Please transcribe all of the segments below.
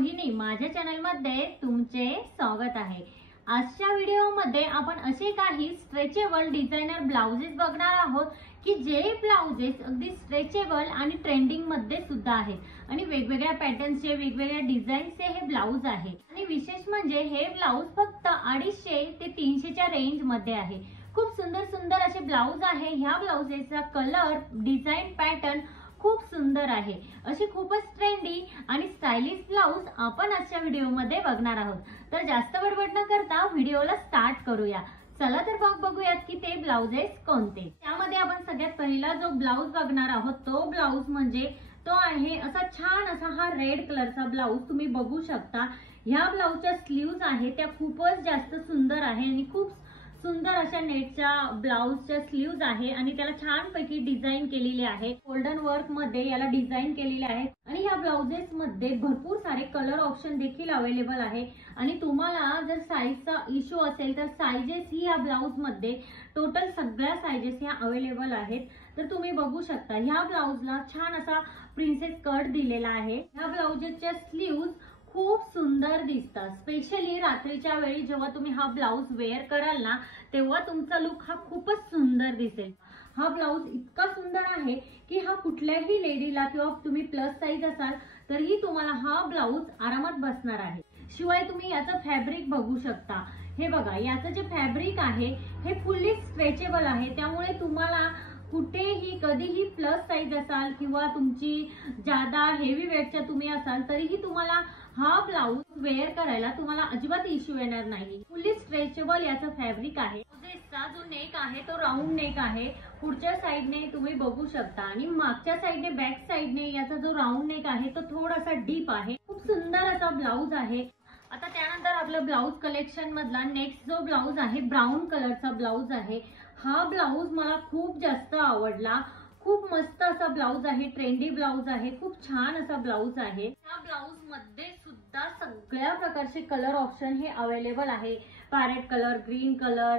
रोहिणी, माझ्या चॅनलमध्ये तुमचे स्वागत आहे। आजच्या व्हिडिओमध्ये आपण असे काही स्ट्रेचेबल डिझायनर ब्लाउजेस बघणार आहोत की जे ब्लाउजेस अगदी स्ट्रेचेबल आणि ट्रेंडिंग मध्ये सुद्धा आहेत आणि वेगवेगळ्या पॅटर्नचे वेगवेगळ्या डिझाईनचे हे ब्लाउज आहे। आणि विशेष म्हणजे हे ब्लाउज फक्त 250 ते 300 च्या रेंज मध्ये आहे। खूप सुंदर सुंदर असे ब्लाउज आहे। ह्या ब्लाउजेसचा कलर, डिझाइन, पॅटर्न खूप सुंदर आहे। अशी खूपच ट्रेंडी आणि स्टाइलिश ब्लाउज आपण आजच्या व्हिडिओमध्ये बघणार आहोत। तर जास्त बडबड न करता व्हिडिओला स्टार्ट करूया। चला तर मग बघूयात की ते ब्लाउजेस कोणते। त्यामध्ये आपण सगळ्यात पहिला जो ब्लाउज बघणार आहोत तो ब्लाउज म्हणजे तो आहे असा छान असा हा रेड कलरचा ब्लाउज तुम्ही बघू शकता। ह्या ब्लाउजच्या स्लीव्ज आहे त्या खूपच जास्त सुंदर आहे आणि खूप सुंदर अशा नेटच्या ब्लाउजच्या स्लीव्ज आहे आणि त्याला छान पैकी डिझाइन केलेली आहे। गोल्डन वर्क मध्ये याला डिझाइन केलेले आहे आणि ह्या ब्लाउजेस मध्ये भरपूर सारे कलर ऑप्शन देखील अवेलेबल आहे। आणि तुम्हाला जर साईजचा इश्यू असेल तर साइजेस ही या ब्लाउज मध्ये टोटल सगळ्या साइजेस ह्या अवेलेबल आहेत। तर तुम्ही बघू शकता ह्या ब्लाउजला छान असा प्रिन्सेस कट दिलेला आहे। ह्या ब्लाउजेसच्या स्लीव्ज खूप सुंदर दिसतात। स्पेशली रात्रीच्या वेळी जेव्हा तुम्ही हा ब्लाउज वेअर कराल ना तेव्हा तुमचा लुक हा खूपच सुंदर दिसेल। हा ब्लाउज इतका सुंदर आहे की हा कुठल्याही लेडीला किंवा तुम्ही प्लस साइज असाल तरीही तुम्हाला हा ब्लाउज आरामात बसणार आहे। शिवाय तुम्ही याचं फॅब्रिक बघू शकता। हे बघा, याचं जे फॅब्रिक आहे हे फुल्ली स्ट्रेचेबल आहे। त्यामुळे तुम्हाला कुठेही कधीही प्लस साइज असाल किंवा तुमची ज्यादा हेवी वेटच्या तुम्ही असाल तरीही तुम्हाला हा ब्लाउज वेअर करायला तुम्हाला अजिबात इश्यू येणार नाही। फुल्ली स्ट्रेचेबल याचं फॅब्रिक आहे। ब्लाउजेसचा जो नेक आहे तो राऊंड नेक आहे। पुढच्या साइडने तुम्ही बघू शकता आणि मागच्या साइडने बॅक साइडने याचा जो राऊंड नेक आहे तो थोडासा डीप आहे। खूप सुंदर असा ब्लाउज आहे। आता त्यानंतर आपलं ब्लाउज कलेक्शन मधला नेक्स्ट जो ब्लाउज आहे ब्राऊन कलरचा ब्लाउज आहे। हा ब्लाउज मला खूप जास्त आवडला। खूप मस्त असा ब्लाउज आहे, ट्रेंडी ब्लाउज आहे, खूप छान असा ब्लाउज आहे। या ब्लाउज मध्ये सुद्धा सगळ्या प्रकारचे कलर ऑप्शन हे अवेलेबल आहे। Parrot colour, green colour,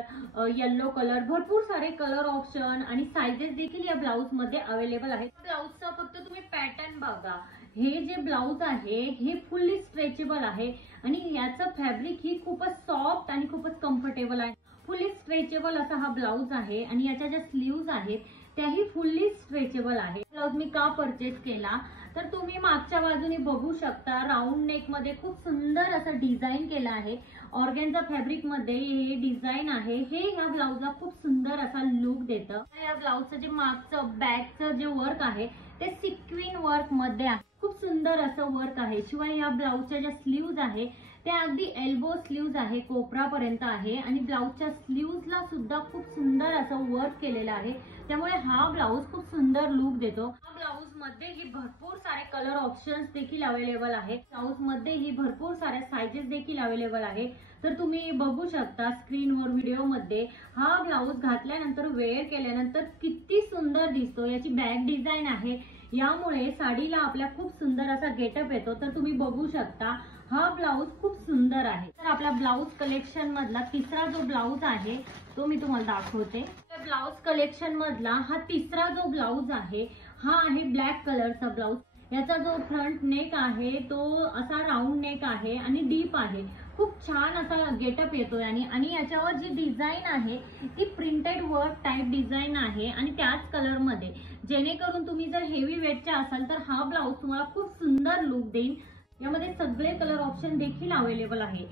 yellow colour, भरपूर सारे कलर ऑप्शन आणि साइजेस देखील या ब्लाउज मध्ये अवेलेबल आहेत। ब्लाउजचा फक्त तुम्ही पॅटर्न बघा। हे जे ब्लाउज आहे हे फुल्ली स्ट्रेचेबल आहे आणि याचं फॅब्रिक ही खूपच सॉफ्ट आणि खूपच कम्फर्टेबल आहे। फुल्ली स्ट्रेचेबल असा हा ब्लाउज आहे आणि याच्या ज्या स्लीव्ज आहेत त्याही फुल्ली स्ट्रेचेबल आहे। ब्लाउज मी का परचेस केला तर तुम्ही मागच्या बाजूने बघू शकता राऊंड नेक मध्ये खूप सुंदर असं डिझाइन केलं आहे। ऑर्गेन्झा फॅब्रिक मध्ये हे डिझाइन आहे हे ह्या ब्लाउजला खूप सुंदर असा लुक देतं। या ब्लाउजचं जे मागचं बॅकचं जे वर्क आहे ते सिक्विन वर्क मध्ये आहे। खूप सुंदर असं वर्क आहे। शिवाय या ब्लाउजच्या ज्या स्लीव्ज आहे त्या अगदी एल्बो स्लीव्ज आहे, कोपरापर्यंत आहे आणि ब्लाउजच्या स्लीव्जला सुद्धा खूप सुंदर असं वर्क केलेलं आहे। त्यामुळे हा ब्लाउज खूप सुंदर लुक देतो। हा ब्लाउज मध्ये ही भरपूर सारे कलर ऑप्शन्स देखील अवेलेबल आहेत। ब्लाउज मध्ये ही भरपूर साऱ्या साइजेस देखील अवेलेबल आहे। तर तुम्ही बघू शकता स्क्रीनवर व्हिडिओ मध्ये हा ब्लाउज घातल्यानंतर वेअर केल्यानंतर किती सुंदर दिसतो। याची बॅक डिझाइन आहे, यामुळे साडीला आपल्या खूप सुंदर असा गेटअप येतो। तर तुम्ही बघू शकता हा ब्लाउज खूप सुंदर आहे। तर आपल्या ब्लाउज कलेक्शन मधला तिसरा जो ब्लाउज आहे तो मी तुम्हाला दाखवते। ब्लाउज कलेक्शन मधला हा तिसरा जो ब्लाउज आहे हा आहे ब्लॅक कलरचा ब्लाउज। याचा जो फ्रंट नेक आहे तो असा राऊंड नेक आहे आणि डीप आहे। खूप छान असा गेटअप येतोय आणि याच्यावर जी डिझाइन आहे ती प्रिंटेड वर्क टाइप डिझाइन आहे आणि त्याच कलर मध्ये, जेणेकरून तुम्ही जर हेवी वेटच्या असाल तर हा ब्लाउज तुम्हाला खूप सुंदर लुक देईल। यामध्ये सगळे कलर ऑप्शन देखील अवेलेबल आहे।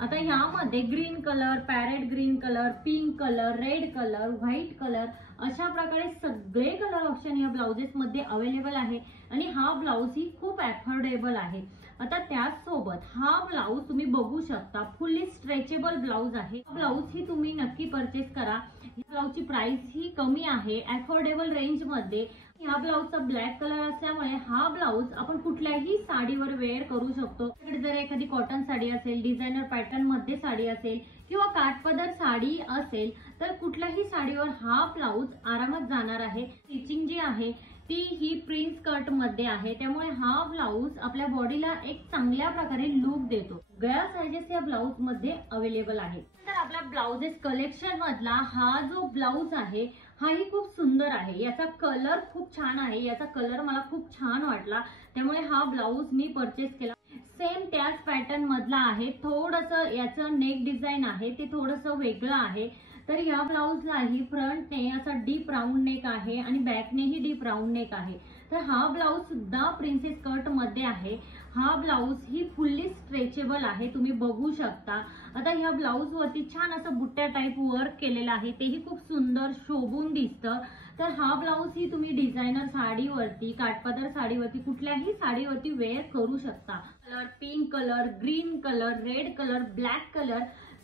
आता ह्यामध्ये green colour, parrot green colour, pink colour, red colour, white colour अशा प्रकारे सगळे कलर ऑप्शन या ब्लाउजेस मध्ये अवेलेबल आहे आणि हा ब्लाउज ही खूप अफोर्डेबल आहे। आता त्याच सोबत हा ब्लाउज तुम्ही बघू शकता फुल्ली स्ट्रेचेबल ब्लाउज आहे। ब्लाउज ही तुम्ही नक्की परचेस करा। या ब्लाउजची प्राइस ही कमी आहे, अफोर्डेबल रेंज मध्ये। ह्या ब्लाउजचा ब्लॅक कलर असल्यामुळे हा ब्लाउज आपण कुठल्याही साडीवर वेअर करू शकतो। जर एखादी कॉटन साडी असेल, डिझायनर पॅटर्न मध्ये साडी असेल किंवा काठपदर साडी असेल तर कुठल्याही साडीवर हा ब्लाउज आरामात जाणार आहे। स्टिचिंग जी आहे ती ही प्रिन्स कट मध्ये आहे, त्यामुळे हा ब्लाउज आपल्या बॉडीला एक चांगल्या प्रकारे लुक देतो। सगळ्या साइजेस या ब्लाउज मध्ये अवेलेबल आहेत। तर आपल्या ब्लाउजेस कलेक्शन मधला हा जो ब्लाउज आहे हाही खूप सुंदर आहे। याचा कलर खूप छान आहे, याचा कलर मला खूप छान वाटला, त्यामुळे हा ब्लाउज मी परचेस केला। सेम त्याच पॅटर्न मधला आहे. थोडंसं याचं नेक डिझाइन आहे ते थोडंसं वेगळं आहे. तर ह्या ब्लाउजलाही फ्रंटने असा डीप राऊंड नेक आहे आणि बॅकनेही डीप राऊंड नेक आहे. तर हा ब्लाउज सुद्धा प्रिन्सेस कट मध्ये आहे. हा ब्लाउज ही फुल्ली स्ट्रेचेबल आहे, तुम्ही बघू शकता. आता ह्या ब्लाउज वरती छान असं बुट्ट्या टाइप वर्क केलेलं आहे, तेही खूप सुंदर शोभून दिसतं. तर हा ब्लाउज ही तुम्ही डिझायनर साडीवरती, काठपदर साडीवरती, कुठल्याही साडीवरती वेअर करू शकता. Colour pink colour, green colour, red colour, black colour,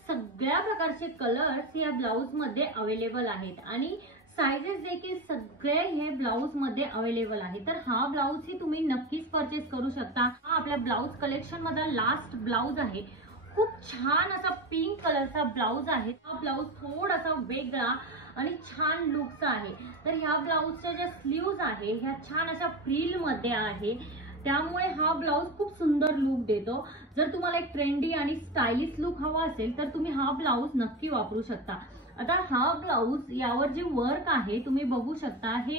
सगळ्या प्रकारचे कलर्स या ब्लाउज मध्ये अवेलेबल आहेत आणि साइजेस देखील सगळे हे ब्लाउज मध्ये अवेलेबल आहे. तर हा ब्लाउज ही तुम्ही नक्कीच परचेस करू शकता. हा आपल्या ब्लाउज कलेक्शन मधला लास्ट ब्लाउज आहे. खूप छान असा पिंक कलरचा ब्लाउज आहे. हा ब्लाउज थोडासा वेगळा आणि छान लुकचा आहे. तर ह्या ब्लाउजच्या ज्या स्लीव्ज आहे ह्या छान अशा फ्रिल मध्ये आहे, त्यामुळे हा ब्लाउज खूप सुंदर लुक देतो. जर तुम्हाला एक ट्रेंडी आणि स्टायलिश लुक हवा असेल तर तुम्ही हा ब्लाउज नक्की वापरू शकता. आता हा ब्लाउज यावर जे वर्क आहे तुम्ही बघू शकता, हे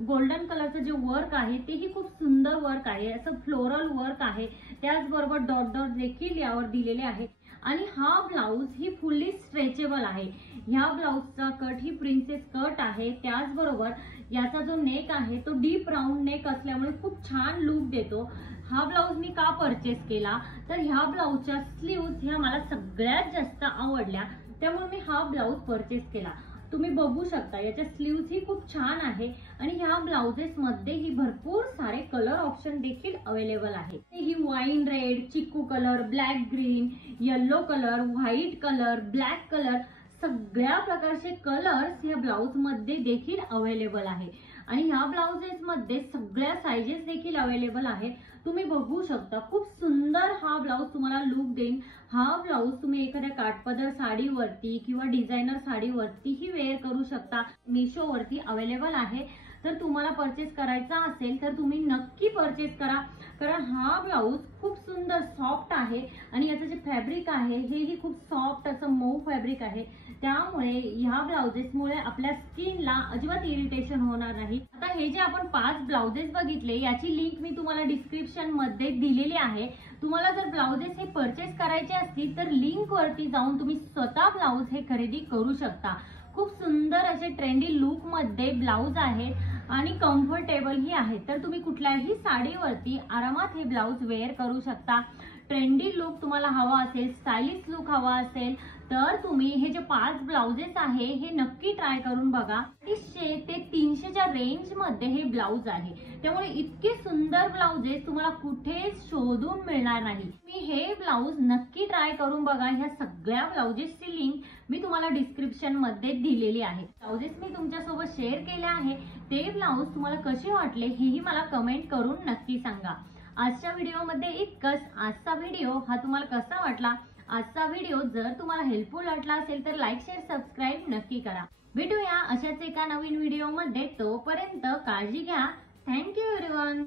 गोल्डन कलरचं जे वर्क आहे तेही खूप सुंदर वर्क आहे. असं फ्लोरल वर्क आहे, त्याचबरोबर डॉट डॉट देखील यावर दिलेले आहे आणि हा ब्लाउज ही फुल्ली स्ट्रेचेबल आहे. ह्या ब्लाउजचा कट ही प्रिन्सेस कट आहे. त्याचबरोबर याचा जो नेक आहे तो डीप राऊंड नेक असल्यामुळे खूप छान लुक देतो. हा ब्लाउज मी का परचेस केला तर ह्या ब्लाउजच्या स्लीव्ज ह्या मला सगळ्यात जास्त आवडल्या, त्यामुळे मी हा ब्लाउज परचेस केला. तुम्ही बघू शकता याच्या स्लीव्ज ही खूप छान आहे आणि ह्या ब्लाउजेस मध्ये ही भरपूर सारे कलर ऑप्शन देखील अवेलेबल आहे. ही wine red, chikoo colour, black green, yellow colour, white colour, black colour, सगळ्या प्रकारचे कलर्स या ब्लाउज मध्ये देखील अवेलेबल आहे आणि ह्या ब्लाउजेस मध्ये सगळ्या साइजेस देखील अवेलेबल आहे. तुम्ही बघू शकता खूप सुंदर हा ब्लाउज तुम्हाला लुक देईल. हा ब्लाउज तुम्ही एखाद्या काठपदर साडीवरती किंवा डिझायनर साडीवरतीही वेअर करू शकता. मीशो वरती अवेलेबल आहे. तर तुम्हाला परचेस करायचा असेल तर तुम्ही नक्की परचेस करा, कारण हा ब्लाउज खूप सुंदर सॉफ्ट आहे आणि याचं जे फॅब्रिक आहे हेही खूप सॉफ्ट असं मऊ फॅब्रिक आहे. त्यामुळे ह्या ब्लाउजेसमुळे आपल्या स्किनला अजिबात इरिटेशन होणार नाही. आता हे जे आपण 5 ब्लाउजेस बघितले याची लिंक मी तुम्हाला डिस्क्रिप्शन मध्ये दिलेली आहे. तुम्हाला जर ब्लाउजेस हे परचेस करायचे असतील तर लिंक वरती जाऊन तुम्ही स्वतः ब्लाउज हे खरेदी करू शकता. खूप सुंदर असे ट्रेंडी लुक मध्ये ब्लाउज आहे आणि कम्फर्टेबल ही आहे. तर तुम्ही कुठल्याही साडीवरती आरामात हे ब्लाउज वेअर करू शकता. ट्रेंडी लुक तुम्हाला हवा असेल, स्टायलिश लुक हवा असेल तर तुम्ही हे जे 5 ब्लाउजेस आहे हे नक्की ट्राय करून बघा. 250 ते 300च्या रेंज मध्ये हे ब्लाउज आहे, त्यामुळे इतके सुंदर ब्लाउजेस तुम्हाला कुठेच शोधून मिळणार नाही. तुम्ही हे ब्लाउज नक्की ट्राय करून बघा. ह्या सगळ्या ब्लाउजेसची लिंक मी तुम्हाला डिस्क्रिप्शन मध्ये दिलेली आहे. ब्लाउजेस मी तुमच्यासोबत शेअर केले आहे, ते ब्लाउज तुम्हाला कसे वाटले हेही मला कमेंट करून नक्की सांगा. आजच्या व्हिडिओमध्ये इतकंच. आजचा व्हिडिओ हा तुम्हाला कसा वाटला? आजचा व्हिडिओ जर तुम्हाला हेल्पफुल वाटला असेल तर लाईक, शेअर, सबस्क्राईब नक्की करा. भेटूया अशाच एका नवीन व्हिडिओमध्ये. तोपर्यंत काळजी घ्या. Thank you everyone.